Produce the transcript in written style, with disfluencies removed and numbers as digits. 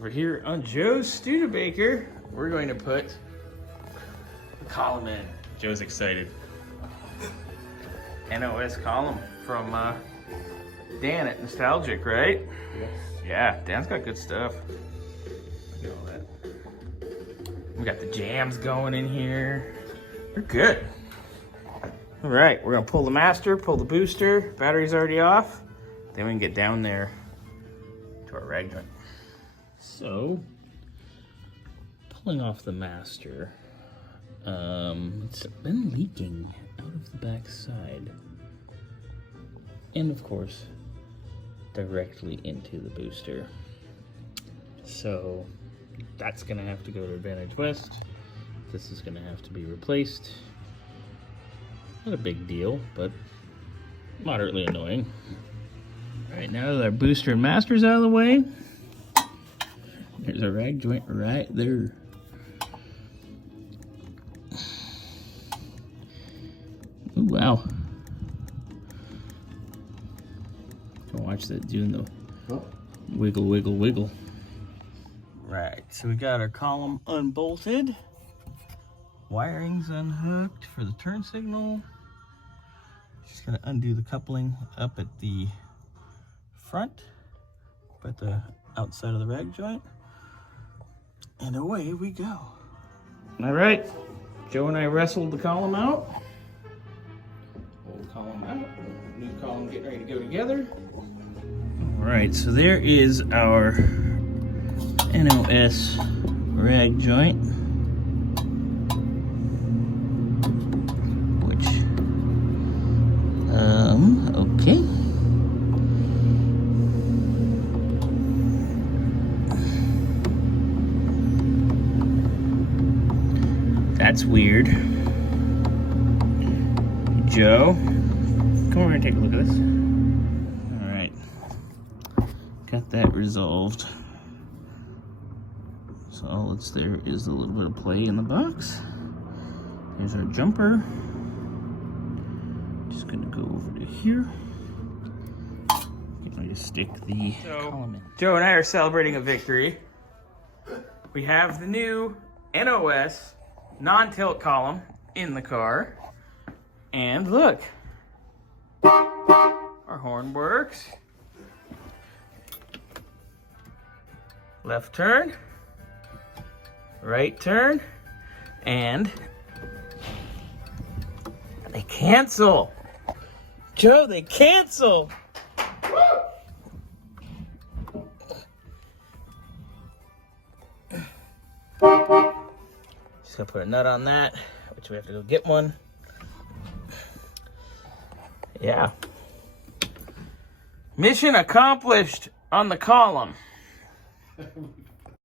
Over here on Joe's Studebaker, we're going to put the column in. Joe's excited. NOS column from Dan at Nostalgic, right? Yes. Yeah, Dan's got good stuff. Look at all that. We got the jams going in here. We're good. All right, we're gonna pull the master, pull the booster. Battery's already off. Then we can get down there to our rag joint. So, pulling off the master, it's been leaking out of the back side. And of course, directly into the booster. So, that's gonna have to go to Advantage West. This is gonna have to be replaced. Not a big deal, but moderately annoying. All right, now that our booster and master's out of the way, there's a rag joint right there. Ooh, wow. Go watch that doing the wiggle, wiggle, wiggle. Right, so we got our column unbolted. Wiring's unhooked for the turn signal. Just gonna undo the coupling up at the front, at the outside of the rag joint. And away we go. All right, Joe and I wrestled the column out. Old column out, new column getting ready to go together. All right, so there is our NOS rag joint, which, okay. That's weird. Joe, come over and take a look at this. All right, got that resolved. So all that's there is a little bit of play in the box. Here's our jumper. Just gonna go over to here. Get ready to stick the column in. Joe and I are celebrating a victory. We have the new NOS non-tilt column in the car. And look, our horn works. Left turn, right turn, and they cancel. Joe, they cancel. Just gonna put a nut on that, which we have to go get one. Yeah. Mission accomplished on the column.